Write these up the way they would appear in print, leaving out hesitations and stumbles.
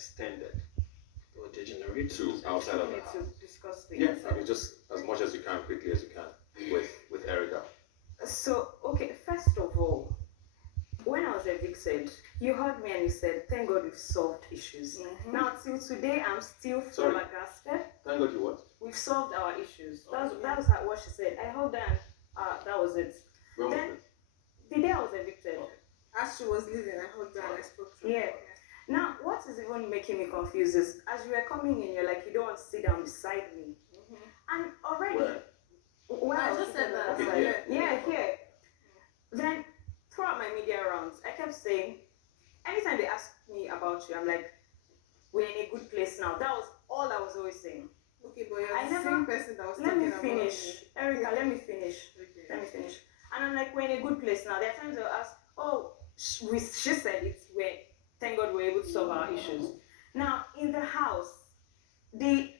extended or degenerate to outside of the need house. to discuss things. Yeah, I mean, just as much as you can, quickly as you can, with Erica. So, okay, first of all, when I was evicted, you heard me and you said, thank God we've solved issues. Mhm. Now, till today, I'm still Sorry. flabbergasted. Thank God you what? We've solved our issues. Okay. That was what she said. I heard that, that was it. When was Then, this? the day I was evicted. Okay. As she was leaving, I heard that and I spoke to her. Yeah. Now, what is even making me confused is, as you were coming in, you're like, you don't want to sit down beside me. And already, Where? when I was just said sitting that. outside- Okay, Yeah, here. Then, throughout my media rounds, I kept saying, anytime they ask me about you, I'm like, we're in a good place now. That was all I was always saying. Okay, but you're I the never- same person that was Let talking me about finish. me. Erica, let me finish. Okay. Let me finish. And I'm like, we're in a good place now. There are times they'll ask, oh, she said it. Thank God we're able to solve our issues. Now, in the house, the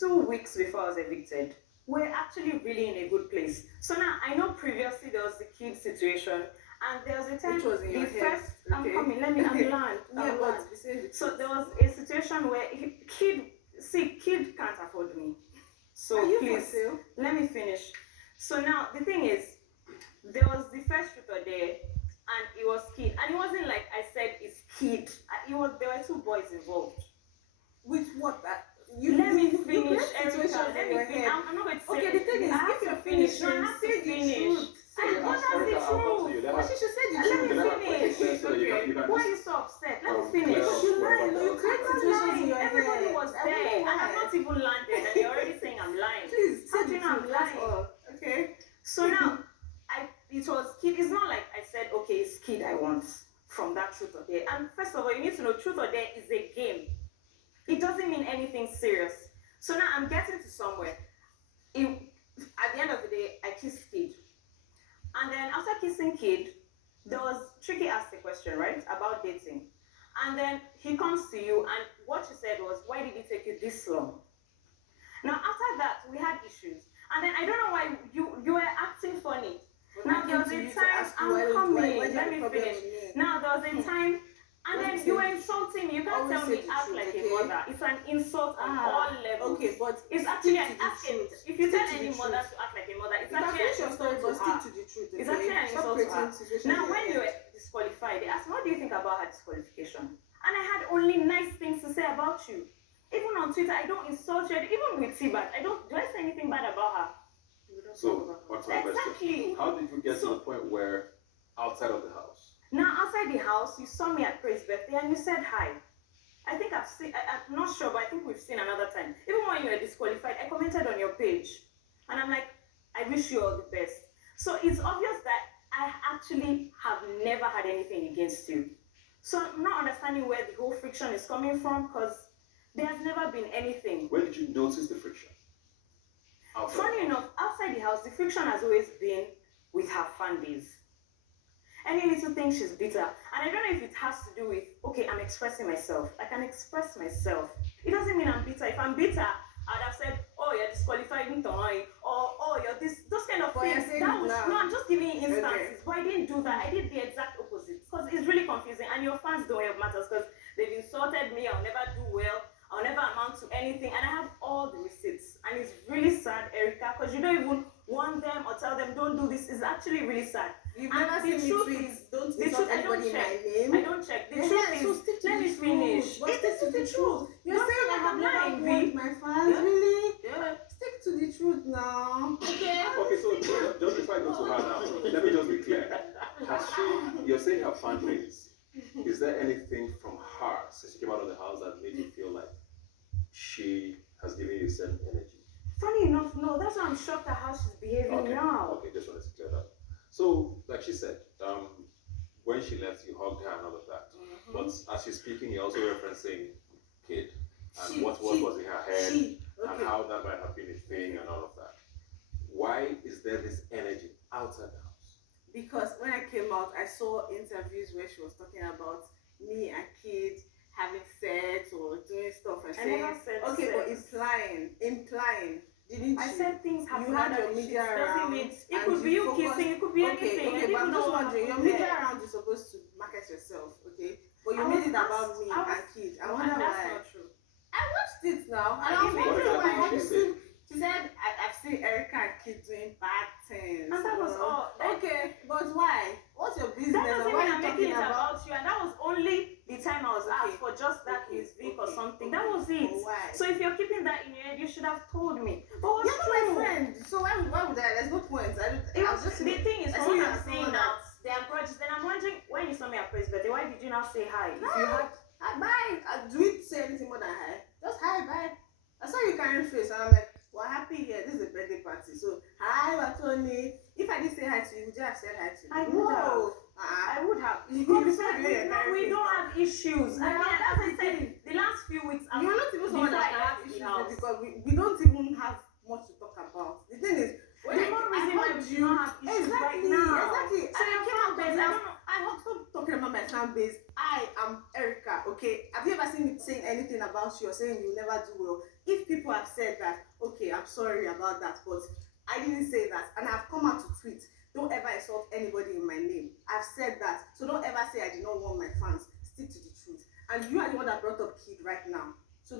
2 weeks before I was evicted, we're actually really in a good place. So now, I know previously there was the kid situation, and there was a time, Which was in your the head, first, okay? I'm coming, I'm land. Yeah, but you said it. So there was a situation where kid can't afford me. So Are you for please, sale? let me finish. So now the thing is, there was the first shooter there, and it was kid, and it wasn't like I said it's kid. There were 2 boys involved. With what? Let me you finish, create Erica. situations Let in me your finish. head. I'm not going to say. Okay, the thing is, I have if to you're finish, finishing, no, I have to say the finish. truth. I what has the Erica, I'll come to you. truth? Let But her- she should say the Let me truth. Let her finish. finish so that you can Why are just- you so upset? Let me Clear finish. up You whatever lie, no, you doubt create you I'm have. not situations in lying. your Everybody head. was I there, wonder and I'm why. not even landed, and you're already saying I'm lying. Please, say How the do you know I'm truth, that's lying? all. Okay? So now, it was kid. It's not like I said, okay, it's kid I want from that truth or dare. And first of all, you need to know truth or dare is a game. It doesn't mean anything serious. So now I'm getting to somewhere. At the end of the day, I kissed kid. And then after kissing kid, there was Tricky asked a question, right, about dating. And then he comes to you, and what you said was, why did it take you this long? Now after that, we had issues. And then I don't know why you were acting funny. Now there was a time, I'm coming, let me finish. Now there was a time, and then you were insulting me. You can't Always tell say me the act truth, like okay? a mother. It's an insult on all levels. Okay, but It's actually stick an to the ask it. truth. If you Stick tell to the any truth. mother to act like a mother, it's You can actually finish an your story, insult but to stick her. to the truth. Okay? It's actually an Stop insult to creating her. situations Now, in your when you head. were disqualified, they asked me, what do you think about her disqualification? And I had only nice things to say about you. Even on Twitter, I don't insult you. Even with T-Bat, do I say anything bad about her? So, what's my Exactly. question? How did we get to the point where outside of the house? Now, outside the house, you saw me at Praise birthday and you said hi. I think I've seen, I'm not sure, but I think we've seen another time. Even when you were disqualified, I commented on your page. And I'm like, I wish you all the best. So it's obvious that I actually have never had anything against you. So I'm not understanding where the whole friction is coming from, because there has never been anything. When did you notice the friction? Outside Funny the house. enough, outside the house, the friction has always been with her fan base. Any little thing, she's bitter. And I don't know if it has to do with, okay, I'm expressing myself. I can express myself. It doesn't mean I'm bitter. If I'm bitter, I'd have said, oh, you're disqualified, or oh, you're this, those kind of But you're things. saying That it was, now. no, I'm just giving you instances. Okay. But I didn't do that. I did the exact opposite. Because it's really confusing. And your fans don't help matters, because they've insulted me. I'll never do well. I'll never amount to anything. And I have all the receipts. And it's really sad, Erica, because you don't even want them or tell them, don't do this. It's actually really sad. You've And never the seen me truth tweet, is, don't the insult truth, I don't anybody in my check. name. I don't check. The Yeah, truth so is, stick to let the me finish. truth. But It stick is to the truth. You're Don't saying say I have I'm never lying, warned V. my fans, Yeah. really? Yeah. Stick to the truth now. Okay. Okay, so just before I go to her now, let me just be clear. Has she, you're saying her fan base, is there anything from her since she came out of the house that made you feel like she has given you the same energy? Funny enough, no. That's why I'm shocked at how she's behaving Okay, now. okay, just wanted to clear that. So, like she said, when she left, you hugged her and all of that. But as she's speaking, you're also referencing kid and what was in her head and how that might have been a thing and all of that. Why is there this energy outside the house? Because when I came out, I saw interviews where she was talking about me and kids having sex or doing stuff and I saying, never said okay, sex. but implying, didn't I you? said things happen. You had under your the media sheets. Doesn't round. mean it and could be you focused- kissing. It could be anything. Okay, I but didn't I'm know just what wondering, your happened media there. round is supposed to market yourself, okay? But but you made it about me and kid. I wonder That's why. not true. I watched it now, and I I was didn't wondering make it. why. What did she say? She said, I've seen Erica and Kid doing bad things. And that was all. Okay, but why? What's your business? That doesn't and why mean are I'm you making talking it about you, and that was only the time I was Okay. asked for just that Okay, his week or okay, something. okay. That was it. But why? So if you're keeping that in your head, you should have told me. But what's You're not true? my friend, so why would I? There's no point. It was just the thing is, I from see what you I'm as saying someone now, they are grudges. Then I'm wondering, when you saw me at Praise Birthday, why did you now say hi? If you had Bye. Do we say anything more than hi? Just hi, bye. I saw you carrying face, and I'm like, we're happy here. This is a birthday party. So, hi, Watoni. If I didn't say hi to you, would you have said hi to me? I would have. No. I would have. You Because said we, you're carrying we face don't now. have issues. Yeah, I mean, as that's I the said, thing. the last few weeks, You're not even someone before that I can have left the issues house. with because we don't even have much to talk about. The thing is, when the more reason why we do not have issues right now. Exactly. So you came out there, I don't know. I hope stop talking about my fan base. I am Erica, okay? Have you ever seen me saying anything about you or saying you never do well? If people have said that, okay, I'm sorry about that, but I didn't say that, and I've come out to tweet. Don't ever insult anybody in my name. I've said that, so don't ever say I did not want my fans. Stick to the truth. And you are the one that brought up Kid right now. So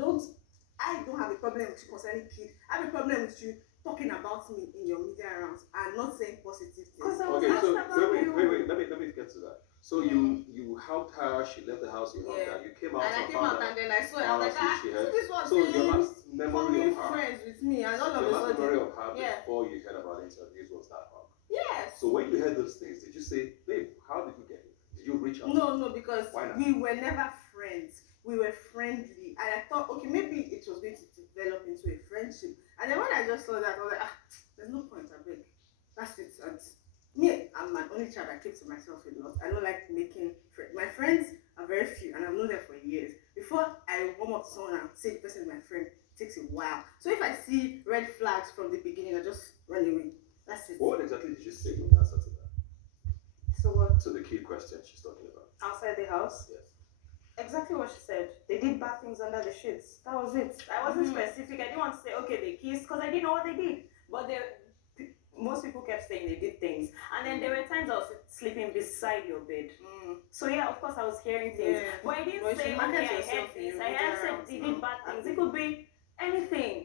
I don't have a problem with you concerning Kid. I have a problem with you talking about me in your media rounds and not saying positive things. Because I was Okay, asked so about wait, you. let me get to that. So you helped her, she left the house, you helped her, you came out And I came out and then I saw it, I was like, she so had. this was So your last memory forming of her, friends with me, and all of your a last memory sudden, of her yeah. before you heard about interviews was that hug. Yes. So when you heard those things, did you say, babe, how did you get it? Did you reach out? No, because Why not? we were never friends. We were friendly, and I thought, okay, maybe it was going to develop into a friendship. And then when I just saw that, I was like, there's no point, I beg. That's it. And me, I'm an only child. I keep to myself a lot. I don't like making friends. My friends are very few, and I've known them for years. Before I warm up to someone and say the person is my friend, it takes a while. So if I see red flags from the beginning, I just run away. That's it. What exactly did you say in answer to that? So what? To the key question she's talking about. Outside the house? Yes. Exactly what she said. They did bad things under the sheets. That was it. I wasn't specific. I didn't want to say, okay, they kissed, because I didn't know what they did. But most people kept saying they did things. And then there were times I was sleeping beside your bed. So yeah, of course I was hearing things. Yeah. But I didn't But say, you okay, market I yourself heard in this. your I media said rounds they now. did bad things. It could be anything.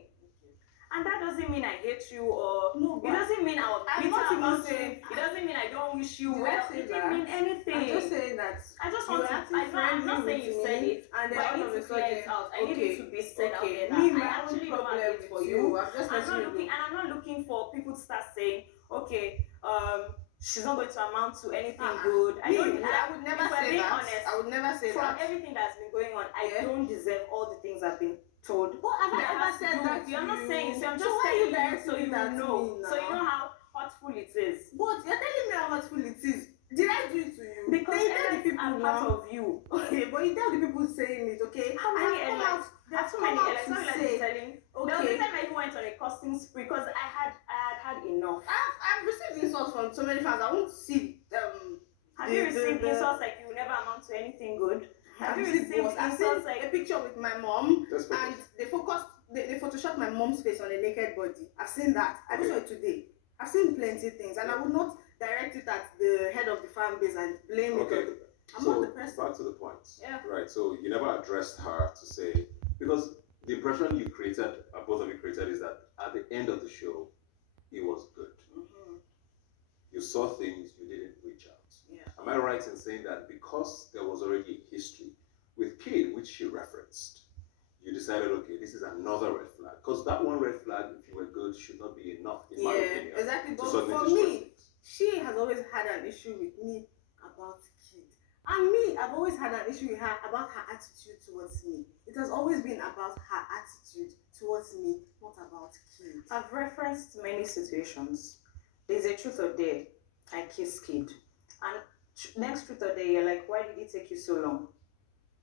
And that doesn't mean I hate you or No, it doesn't mean I was I'm bitter not even about saying. you. It doesn't mean I don't wish you Did I well. say It that? didn't mean anything. I'm just saying that I just you want were to. acting I'm not saying friendly you with said me, it, and then but I all need of to a clear it sudden, out. I need it to be said out there. me, That my I actually own don't have problem it for with you. I'm just I'm not letting looking, you and I'm not looking for people to start saying, okay, she's not going to amount to anything good. I would never if we're say being that. honest, I would never say from that. everything that's been going on, I Yeah. don't deserve all the things I've been told. But have I That ever has to said do that with to you. I'm not you? saying so. I'm So just why are telling you you so directing you that to know. me now? So you know how hurtful it is. But you're telling me how hurtful it is. Did I do it to you? Because then you tell the people I'm now. part of you. Okay, but you tell the people saying it, okay? How many I have come allies? out. There's I've too come many out allies. to Not like say. telling. There was a Okay. time I even went on a costume spree because I had enough. I've received insults from so many fans. I won't see Have you received insults like you will never amount to anything good? Have you received I've seen insults like a picture with my mom Let's focus. and they photoshopped my mom's face on a naked body. I've seen that. I just saw it today. I've seen plenty of things, and I would not direct it at the head of the fan base and blame it on the. I'm so not the person. back to the point. Yeah. Right. So you never addressed her to say, because the impression you created, both of you created, is that at the end of the show, it was good. You saw things, you didn't reach out. Yeah. Am I right in saying that because there was already a history with Kid, which she referenced, you decided, okay, this is another red flag? Because that one red flag, if you were good, should not be enough, in my opinion. Exactly. But suddenly for destroy me, things. she has always had an issue with me about Kid. And me, I've always had an issue with her about her attitude towards me. It has always been about her attitude towards me, not about Kid. I've referenced many situations. There's a truth or dare. I kiss Kid. And next truth or dare, you're like, why did it take you so long?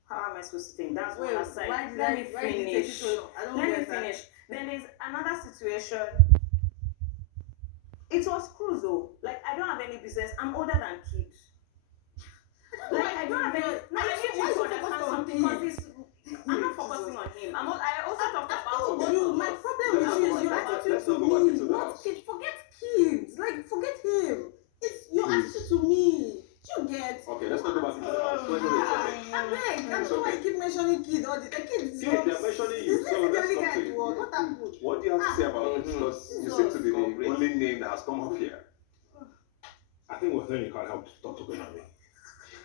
How am I supposed to think? That's one aside. Why did Let I me why did it take you finish. so long? I don't Let me get that. finish. Then there's another situation. It was Cruzo. Like, I don't have any business. I'm older than Kid. Like, I don't have any. No, I need you to understand something because it's. I'm not focusing on him. I also talked about told you, my problem with you is your attitude to me, not Kid. Forget Kids. Like, forget him. It's your attitude to me. You get. Okay, let's not go back into the house. Wait. I'm you keep mentioning kid all the time? Kid is Kid, not. they're mentioning you. Is So this the let's only talk guy to in the you. world? What happened? What do you have to say about this? Because you seem to be the only name that has come up here. I think what Tony can't help to stop talking about me.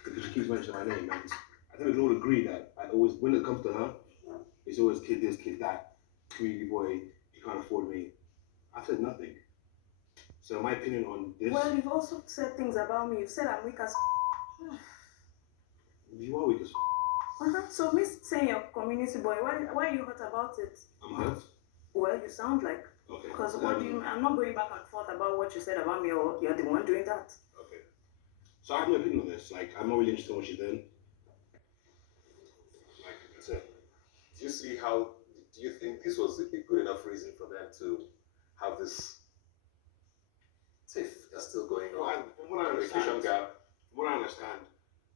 Because she keeps mentioning my name, and I think we can all agree that I always, when it comes to her, it's always kid this, kid that, community boy, you can't afford me. I've said nothing. So my opinion on this. Well, you've also said things about me. You've said I'm weak as. You are weak as So me saying you're community boy, why are you hurt about it? I'm hurt. Well, you sound like. Okay. Because what do you? I'm not going back and forth about what you said about me, or you're the one doing that. Okay. So I have no opinion on this. Like, I'm not really interested in what she's doing. Like, that's it. Do you see how? Do you think this was a good enough reason for them to have this tiff that's still going on? From what I understand,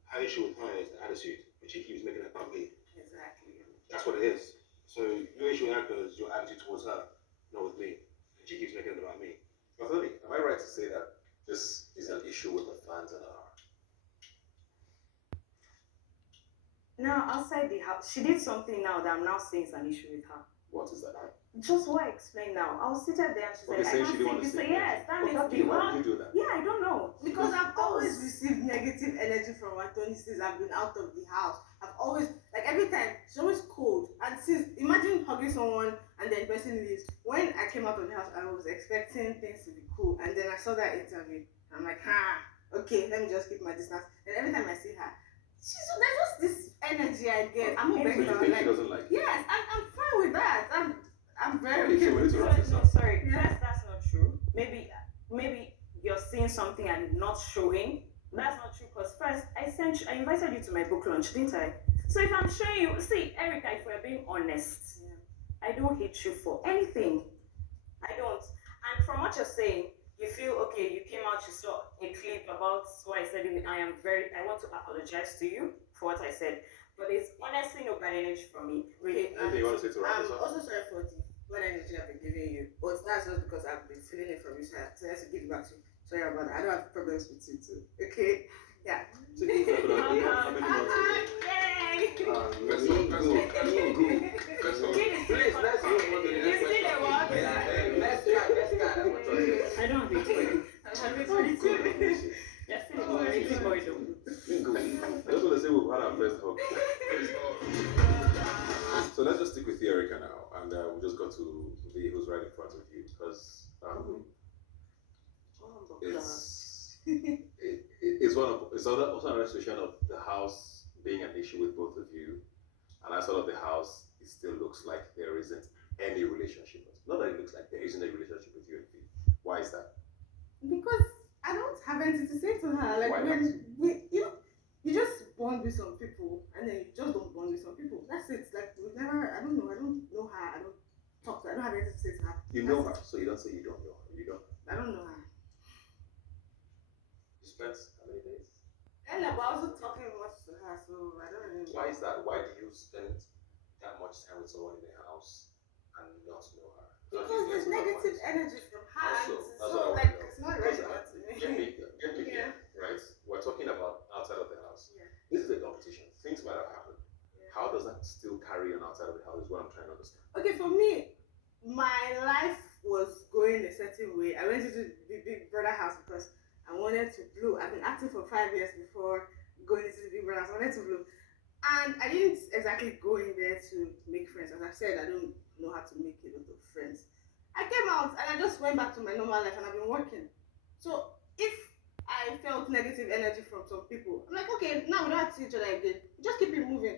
her issue with her is the attitude, but she keeps making it about me. Exactly. That's what it is. So your issue with her is your attitude towards her, not with me. And she keeps making it about me. Anthony, am I right to say that this is an issue with the fans and her? Now, outside the house, she did something now that I'm now saying is an issue with her. What is that? Just what I explained now. I was seated there and she's Okay, like, saying I she can't didn't want to say say this. Yes, that makes me why did you do that? Yeah, I don't know. Because I've always received negative energy from Anthony since I've been out of the house. I've always, like every time, she's always cold. And since, imagine hugging someone and then the person leaves. When I came out of the house, I was expecting things to be cool. And then I saw that interview. I'm like, okay, let me just keep my distance. And every time I see her, there's just this energy I get. I'm not So you think she doesn't like you? yes, I'm fine with that. I'm very Okay, so we need to No, wrap this up. sorry. Yeah. That's not true. Maybe you're seeing something and not showing. That's not true. Because first, I invited you to my book launch, didn't I? So if I'm showing you, see, Erica, if we're being honest, I don't hate you for anything. I don't. And from what you're saying, you feel okay. You came out, you saw a clip about what I said. I want to apologize to you for what I said. But it's honestly no bad energy from me. Really. Anything you want to say to wrap I'm this up? also sorry for the bad energy I've been giving you, but that's just because I've been feeling it from you, so I have to give it back to you. Sorry about that. I don't have problems with you too. Okay? Yeah. So you can wrap it up. How many months ago? Yay! Let's go. Please, let's move on to the You next see the question. what? Let's start. I don't have it for you. I'm having for you too. Yes, it's boy though. I just want to say we've had our first hug. So let's just stick with Erica now, and we just got to V, who's right in front of you, because it's also another situation of the house being an issue with both of you, and outside of the house, it still looks like there isn't any relationship. Not that it looks like there isn't a relationship with you and V. Why is that? Because I don't have anything to say to her. Like Why when you just bond with some people and then you just don't bond with some people. That's it. Like I don't know her. I don't talk to her. I don't have anything to say to her. You know her, so you don't say you don't know her. You don't. I don't know her. You spent how many days? Ella, but I wasn't talking much to her, so I don't really know. Why is that? Why do you spend that much time with someone in the house and not know her? Because there's negative energy from her. Also, and that's so what I like want to it's not know. relevant to me. Get me here, right? We're talking about outside of the house. Yeah. This is a competition. Things might have happened. Yeah. How does that still carry on outside of the house is what I'm trying to understand. Okay, for me, my life was going a certain way. I went into the Big Brother house because I wanted to blow. I've been acting for 5 years before going into the Big Brother house. I wanted to blow. And I didn't exactly go in there to make friends. As I've said, I don't know how to make a lot of friends. I came out and I just went back to my normal life and I've been working. So if I felt negative energy from some people, I'm like, okay, now we don't have to see each other again. Just keep it moving.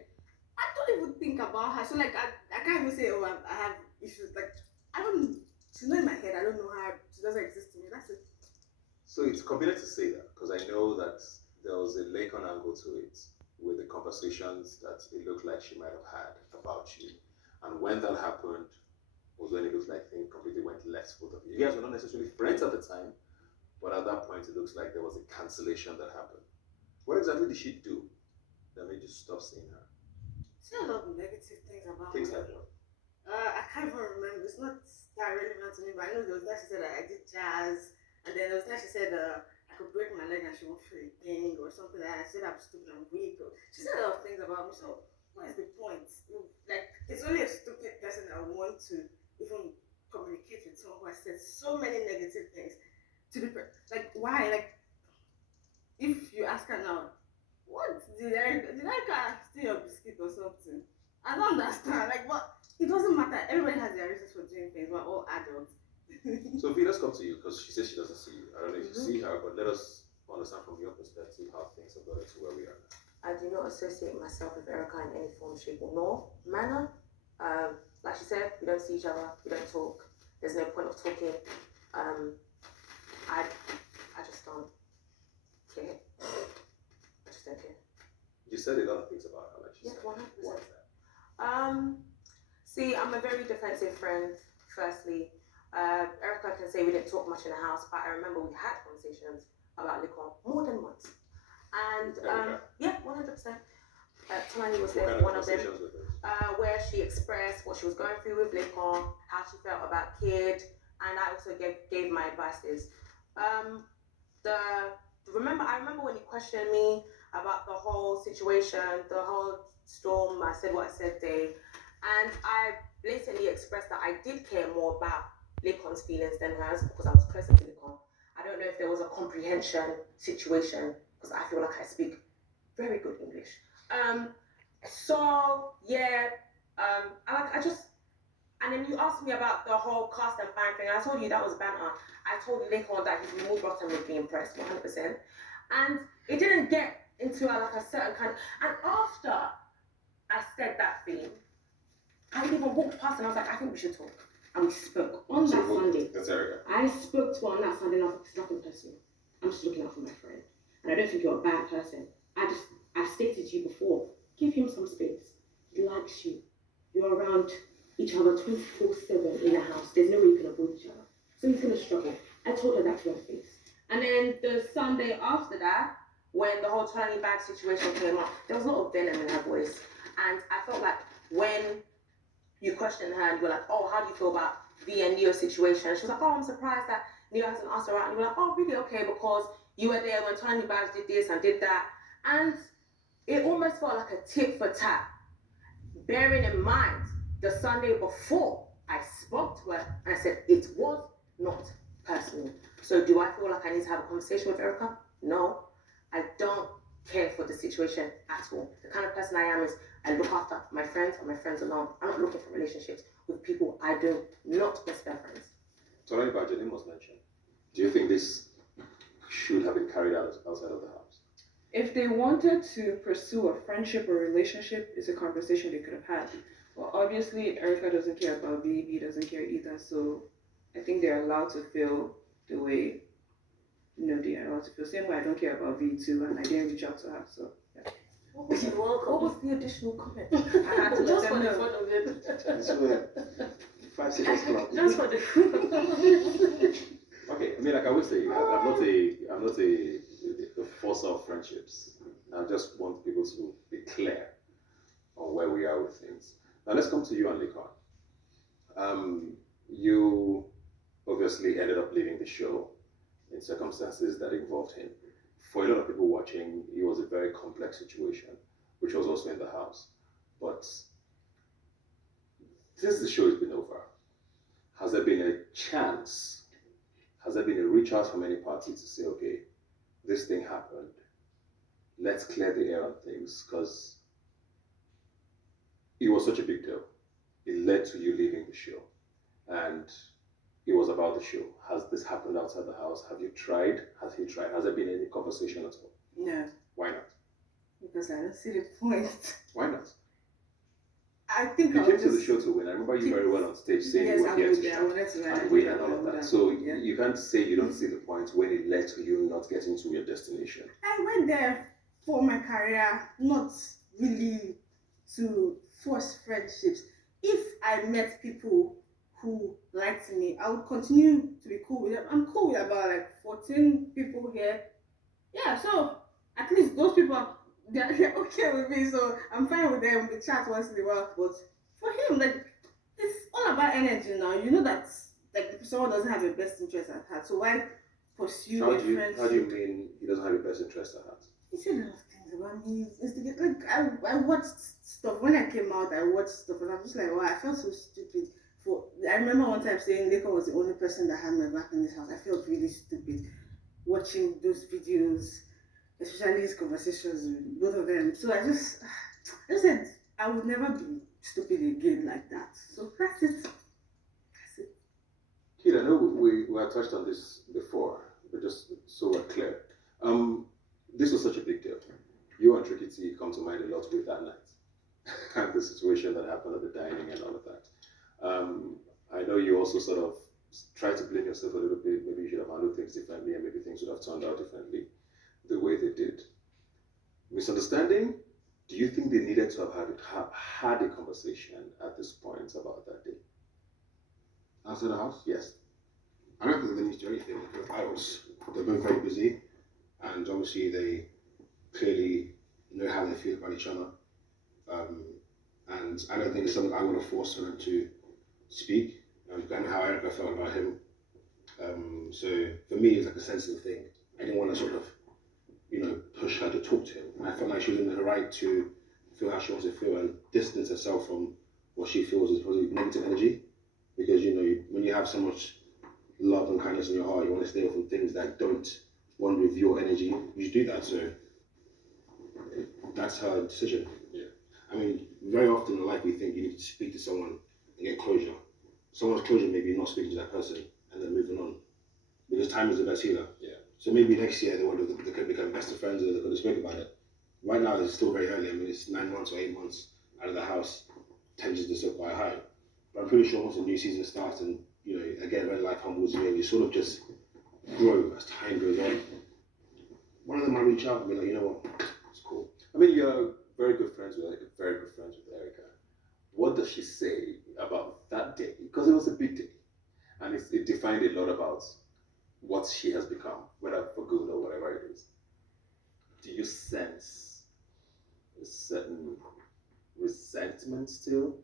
I don't even think about her. So like I can't even say, oh, I have issues. Like she's not in my head. I don't know her. She doesn't exist to me. That's it. So it's convenient to say that because I know that there was a Lacon angle to it with the conversations that it looked like she might have had about you. And when that happened was when it looks like things completely went left for both of you. You guys were not necessarily friends at the time, but at that point it looks like there was a cancellation that happened. What exactly did she do that made you stop seeing her? She said a lot of negative things about Things me. like what? I can't even remember. It's not that relevant to me, but I know there was that she said that I did jazz, and then there was that she said I could break my leg and she won't feel a thing or something like that. I said I'm stupid and weak. She said a lot of things about me. So what is the point? Like, it's only a stupid person that would want to even communicate with someone who has said so many negative things to the person. Like, why? Like, if you ask her now, what did I steal your biscuit or something? I don't understand. Like, but it doesn't matter. Everybody has their reasons for doing things. We're all adults. So, V, let's come to you because she says she doesn't see you. I don't know if you see her, but let us understand from your perspective how things have gotten to where we are now. I do not associate myself with Erica in any form, shape, or manner. Like she said, we don't see each other, we don't talk. There's no point of talking. I just don't care. I just don't care. You said a lot of things about her, like she Yeah, said. 100%. Why is that? See, I'm a very defensive friend, firstly. Erica can say we didn't talk much in the house, but I remember we had conversations about liquor more than once. And yeah, 100%. Tamani was there, one of them, where she expressed what she was going through with liquor, how she felt about kid, and I also gave my advices. I remember when you questioned me about the whole situation, the whole storm. I said what I said there, and I blatantly expressed that I did care more about Lakon's feelings than hers because I was closer to Lakon. I don't know if there was a comprehension situation because I feel like I speak very good English. And then you asked me about the whole cast and bang thing. I told you that was banter. I told Lakon that his move bottom would be impressed 100%. And it didn't get into like a certain kind of, and after I said that thing, I even walked past and I was like, I think we should talk. And we spoke on that Sunday. That's Erica. I spoke to her on that Sunday and I was like, it's nothing personal. I'm just looking out for my friend. And I don't think you're a bad person. I've stated to you before, give him some space. He likes you. You're around each other 24/7 in the house. There's no way you can avoid each other. So he's going to struggle. I told her that to her face. And then the Sunday after that, when the whole turning back situation came up, there was a lot of venom in her voice. And I felt like when you questioned her and you were like, oh, how do you feel about V and Neo's situation? She was like, oh, I'm surprised that Neo hasn't asked her out. And you were like, oh, really? Okay, because you were there when Tony Bags did this and did that. And it almost felt like a tit for tat. Bearing in mind, the Sunday before I spoke to her and I said, it was not personal. So do I feel like I need to have a conversation with Erica? No, I don't care for the situation at all. The kind of person I am is I look after my friends and my friends alone. I'm not looking for relationships with people I do not consider friends. So, like Janine was mentioned, do you think this should have been carried out outside of the house? If they wanted to pursue a friendship or relationship, it's a conversation they could have had. Well, obviously, Erica doesn't care about V, V doesn't care either, so I think they're allowed to feel the way, they are allowed to feel. Same way I don't care about V too, and I didn't reach out to her, so yeah. What was the additional comment? I had to Just let for them the know. fun of it. This was 5 seconds club. Just for the Okay, I mean, like I would say, I'm not a forcer of friendships. I just want people to be clear on where we are with things. Now let's come to you and Lakon. You obviously ended up leaving the show in circumstances that involved him. For a lot of people watching, it was a very complex situation, which was also in the house. But since the show has been over, has there been a chance, has there been a reach out from any party to say, okay, this thing happened, let's clear the air on things, because it was such a big deal. It led to you leaving the show. And it was about the show. Has this happened outside the house? Have you tried? Has he tried? Has there been any conversation at all? No, Why not? because I don't see the point. Why not? I think You I'll came to just the show to win. I remember you very well on stage saying yes, you were I here would. to I shout wanted to and win and all of that. So yeah. you can't say you don't see the point when it led to you not getting to your destination. I went there for my career, not really to force friendships. If I met people who liked me, I would continue to be cool with them. I'm cool with about like 14 people here. Yeah, so at least those people they're okay with me, so I'm fine with them. We chat once in a while. But for him, like it's all about energy now. You know that like someone doesn't have your best interest at heart. So why pursue How a do you friendship? mean he doesn't have your best interest at heart? He said a lot of things about me, instigate. Like I watched stuff when I came out. I watched stuff, and I'm just like, wow, I felt so stupid. I remember one time saying Leko was the only person that had my back in this house. I felt really stupid watching those videos, especially his conversations with both of them. So I just said I would never be stupid again like that. So that's it. That's it. Kid, I know we had touched on this before, but just so we're clear. This was such a big deal. You and Tricky T come to mind a lot with that night. And the situation that happened at the dining and all of that. I know you also sort of try to blame yourself a little bit. Maybe you should have handled things differently, and maybe things would have turned out differently the way they did. Misunderstanding? Do you think they needed to have had a conversation at this point about that day? Outside the house? Yes. I don't think they need to do anything because they're both very busy, and obviously they clearly know how they feel about each other. And I don't think it's something I would have forced for them to speak. And how Erica felt about him. So for me, it's like a sensitive thing. I didn't want to sort of, push her to talk to him. And I felt like she was in her right to feel how she wants to feel and distance herself from what she feels is probably negative energy. Because when you have so much love and kindness in your heart, you want to stay away from things that don't bond with your energy. You do that. So that's her decision. Yeah. I mean, very often in life we think you need to speak to someone and get closure. Someone's closure may be not speaking to that person and then moving on. Because time is the best healer. Yeah. So maybe next year they could become best of friends or they could speak about it. Right now it's still very early. I mean, it's 9 months or 8 months out of the house. Tensions are still quite high. But I'm pretty sure once the new season starts and, again, when life humbles you and you sort of just grow as time goes on, one of them might reach out and be like, you know what, it's cool. I mean, you're very good friends with Erica. What does she say about that day? Because it was a big day, and it defined a lot about what she has become, whether for good or whatever it is. Do you sense a certain resentment still?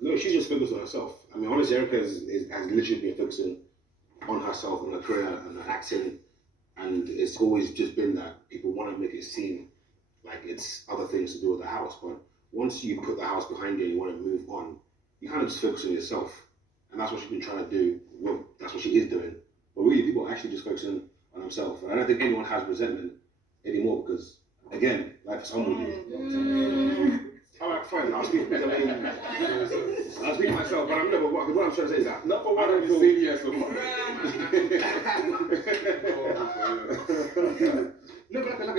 No, she's just focused on herself. I mean, honestly, Erica has literally been focusing on herself, on her career, and her acting, and it's always just been that people want to make it seem like it's other things to do with the house, but once you put the house behind you and you want to move on, you kind of just focus on yourself, and that's what she's been trying to do. Well, that's what she is doing. But really, people are actually just focusing on themselves, and I don't think anyone has resentment anymore because, again, life has humbled you. All right, fine. I'll speak. I'll speak myself, but what I'm trying to say is that Not for what I I've don't been feel. saying here so far. No, but like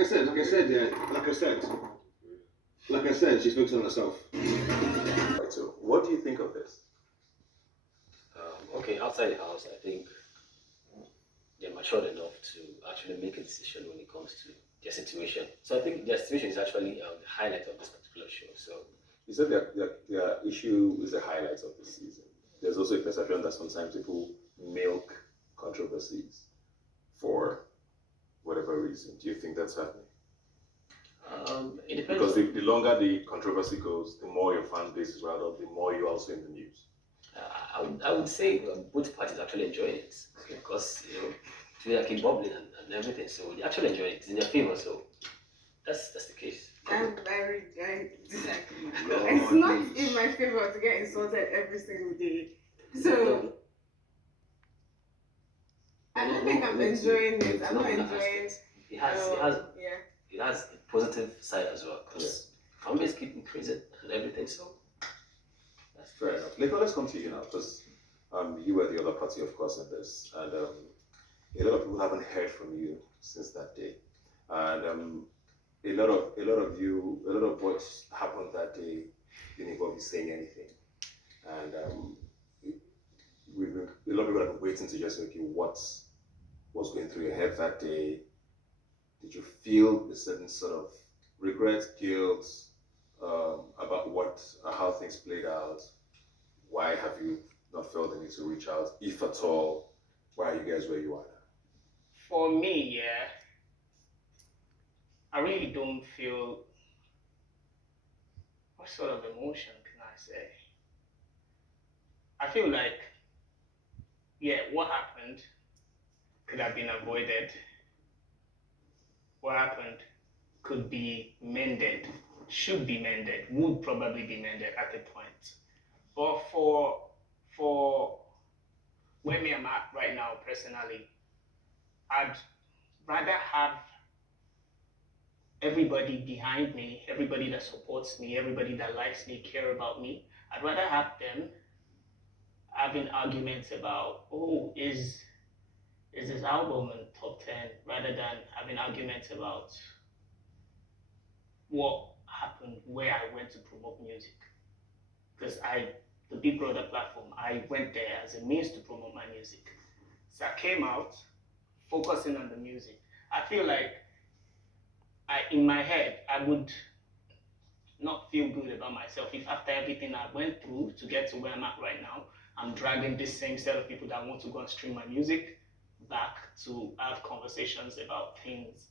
I said, she's focusing on herself. Right, so what do you think of this? Okay, outside the house, I think they're matured enough to actually make a decision when it comes to their situation. So I think their situation is actually the highlight of this particular show. So You said their issue is the highlights of the season. There's also a perception that sometimes people milk controversies for whatever reason. Do you think that's happening? it depends. Because the longer the controversy goes, the more your fan base is riled up, the more you're also in the news. I would say both parties actually enjoy it because they are keep bubbling and everything. So they actually enjoy it. It's in their favor. So that's the case. I'm very disagree. It's not in my favor to get insulted every single day. So I don't think I'm enjoying it. I'm not enjoying. It has Yeah. a positive side as well because families keep increasing and everything. So that's Fair enough. Let's come to you now because you were the other party, of course, in this, and a lot of people haven't heard from you since that day, and a lot of what happened that day didn't involve you saying anything, and a lot of people have been waiting to just say, okay, what's going through your head that day? Did you feel a certain sort of regret, guilt about how things played out? Why have you not felt the need to reach out, if at all? Why are you guys where you are now? For me, I really don't feel. What sort of emotion can I say? I feel like, what happened could have been avoided. What happened could be mended, should be mended, would probably be mended at a point. But for where me I'm at right now, personally, I'd rather have everybody behind me, everybody that supports me, everybody that likes me, care about me. I'd rather have them having arguments about, oh, is this album in top 10, rather than having arguments about what happened where I went to promote music. Because the Big Brother platform, I went there as a means to promote my music. So I came out focusing on the music. I feel like in my head, I would not feel good about myself if after everything I went through to get to where I'm at right now, I'm dragging this same set of people that want to go and stream my music back to have conversations about things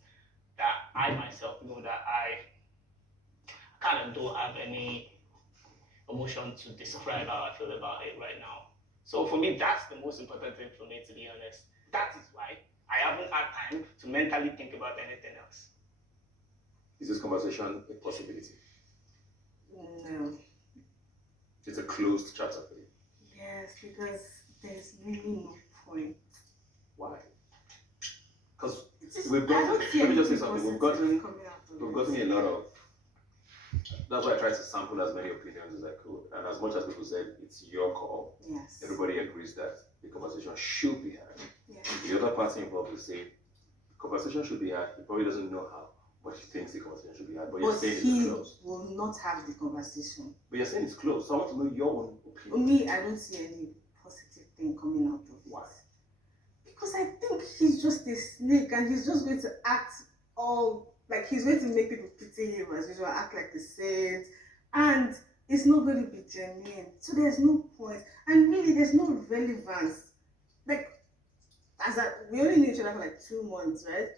that I myself know that I kind of don't have any emotion to describe how I feel about it right now. So for me, that's the most important thing for me, to be honest. That is why I haven't had time to mentally think about anything else. Is this conversation a possibility? No. It's a closed chapter for you. Yes, because there's really no point. Why? Because Just- we've I got. don't see Let me just say anything something. We've positive gotten coming out of we've it. gotten a lot of. That's why I try to sample as many opinions as I could. And as much as people said it's your call, Yes. everybody agrees that the conversation should be had. Yes. The other party involved will say the conversation should be had. He probably doesn't know how, but he thinks the conversation should be had. But you're But saying it's he closed. will not have the conversation. But you're saying it's closed. So I want to know your own For opinion. me, I don't see any positive thing coming out of it. Why? Because I think he's just a snake and he's just going to act all like he's going to make people pity him as usual, act like the saint, and it's not going to be genuine. So there's no point, and really there's no relevance. Like, we only knew each other for like 2 months, right?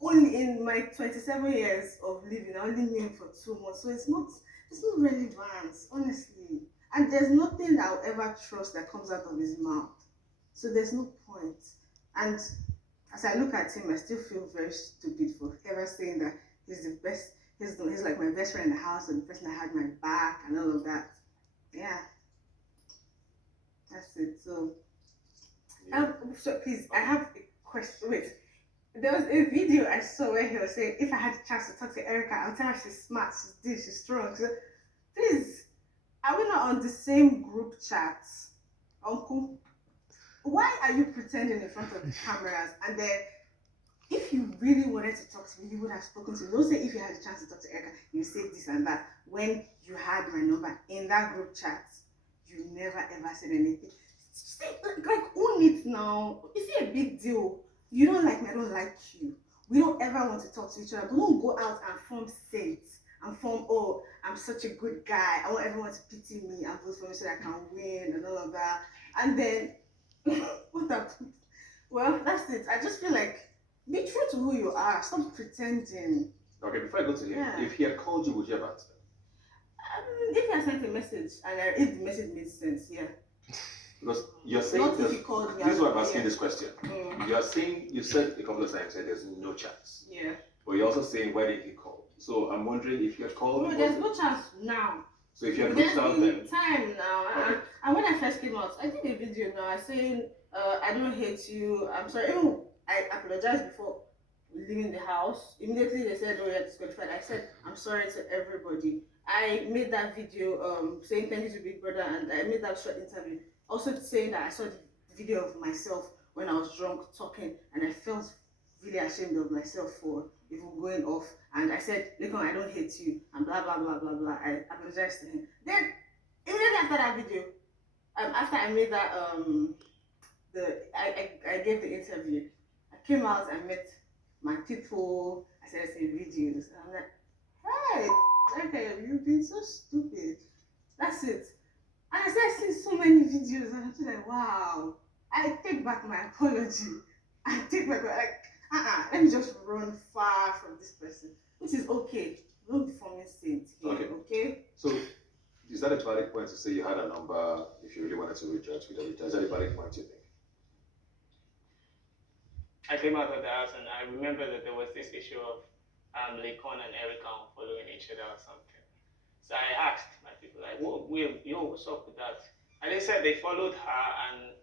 Only in my 27 years of living, I only knew him for 2 months, so there's no relevance, honestly. And there's nothing that I'll ever trust that comes out of his mouth. So there's no point. And as I look at him, I still feel very stupid for ever saying that he's the best, he's like my best friend in the house and the person that had my back and all of that. Yeah. That's it. So, so please, I have a question. Wait. There was a video I saw where he was saying, if I had a chance to talk to Erica, I'll tell her she's smart, she's this, she's strong. So, please, are we not on the same group chat, Uncle? Why are you pretending in front of the cameras? And then, if you really wanted to talk to me, you would have spoken to me. Don't say if you had a chance to talk to Erica, you say this and that. When you had my number in that group chat, you never ever said anything. Say, like, own it now. Is it a big deal? You don't like me, I don't like you. We don't ever want to talk to each other. But don't go out and form saints and form, oh, I'm such a good guy. I want everyone to pity me and vote for me so that I can win and all of that. And then, what happened? Well, that's it. I just feel like, be true to who you are. Stop pretending. Okay, before I go to him, Yeah. if he had called you, would you have answered? If he had sent a message and if the message made sense, yeah. Because you're saying Not if that, he called me. this is why I'm asking Yeah. this question. Mm, You are saying, you said a couple of times that there's no chance. yeah. But you're also saying, why did he call? So I'm wondering if you had called. No, there's no chance now. So if you had There's reached out been then. time now. Okay. And when I first came out, I did a video now. I saying, I don't hate you. I'm sorry. Even I apologized before leaving the house. Immediately they said, oh, you're disqualified. I said, I'm sorry to everybody. I made that video saying thank you to Big Brother, and I made that short interview also saying that I saw the video of myself when I was drunk talking, and I felt really ashamed of myself for even going off. And I said, Lekon, I don't hate you, and blah blah blah blah blah. I apologized to him. Then immediately after that video, after I made that I gave the interview, I came out and met my people. I started saying videos, and I'm like, hey, okay, you've been so stupid. That's it. And I started seeing so many videos, and I'm just like, wow. I take back my apology. I take back let me just run far from this person, which is okay. Don't be forming saints here, okay? So is that a valid point to say you had a number if you really wanted to reach out to the reach? Is that a valid point you think? I came out of the house and I remember that there was this issue of Lakon and Erica are following each other or something. So I asked my people, like, what's up with that? And they said they followed her, and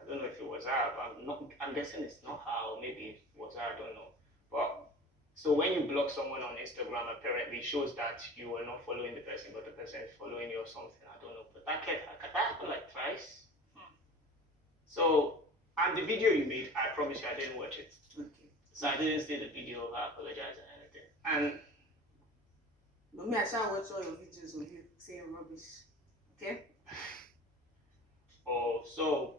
I don't know if it was her, but I'm guessing it's not her, or maybe it was her, I don't know. But so when you block someone on Instagram, apparently it shows that you are not following the person, but the person is following you or something. I don't know. But that happened like twice. So, and the video you made, I promise you, I didn't watch it. Okay. So I didn't see the video of her apologizing or anything. And But me, I shall watch all your videos of you saying rubbish. Okay? oh, so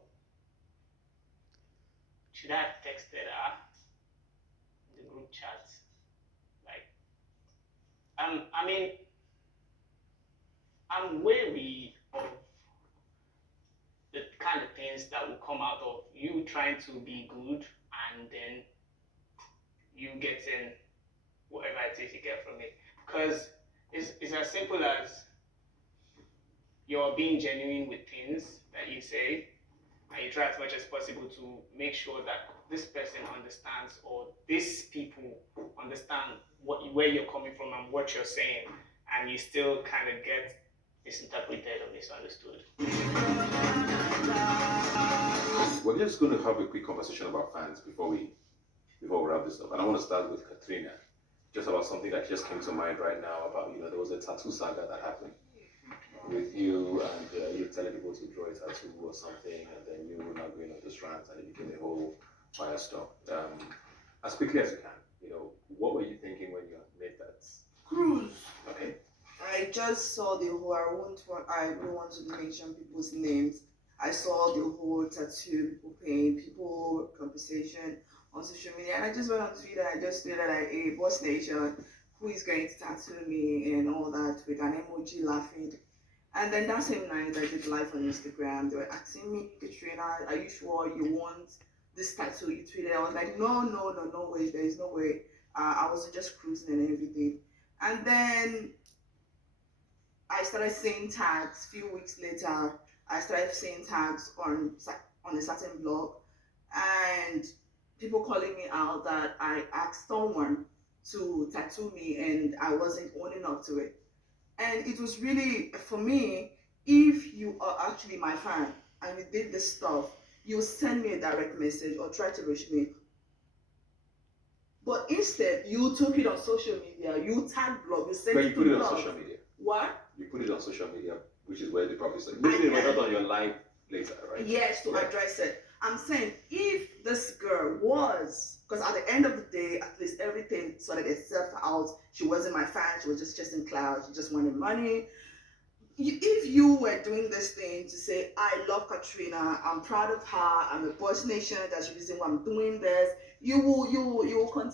should I have texted her in the group chat? Like, I mean, I'm wary of the kind of things that will come out of you trying to be good and then you getting whatever it is you get from it. Because it's as simple as you're being genuine with things that you say, and you try as much as possible to make sure that this person understands, or these people understand where you're coming from and what you're saying, and you still kind of get misinterpreted or misunderstood. We're just going to have a quick conversation about fans before we wrap this up. And I want to start with Katrina, just about something that just came to mind right now about, there was a tattoo saga that happened with you, and you telling people to draw a tattoo or something, and then you were not going on this rant, and it became a whole firestorm. As quickly as you can, what were you thinking when you made that? Cruise. Okay. I just saw the whole. I don't want to mention people's names. I saw the whole tattoo, people paying, people compensation on social media, and I just went on Twitter. I just tweeted like, "Hey, Boss Nation, who is going to tattoo me?" and all that with an emoji laughing. And then that same night, I did live on Instagram. They were asking me, "Katrina, are you sure you want this tattoo?" You tweeted. I was like, no way. There is no way. I was just cruising and everything. And then I started seeing tags. A few weeks later, I started seeing tags on a certain blog, and people calling me out that I asked someone to tattoo me and I wasn't owning up to it. And it was really, for me, if you are actually my fan and you did this stuff, you send me a direct message or try to reach me. But instead, you took it on social media, you tag blog, you sent But you it put to it on blog. social media. What? You put it on social media, which is where they probably said. Maybe it went out on your live later, right? Yes, to address it. I'm saying if this girl was, because at the end of the day, at least everything sorted itself out. She wasn't my fan. She was just chasing clout. She just wanted money. If you were doing this thing to say, "I love Katrina. I'm proud of her. I'm a Boss Nation. That's the reason why I'm doing this," you will contact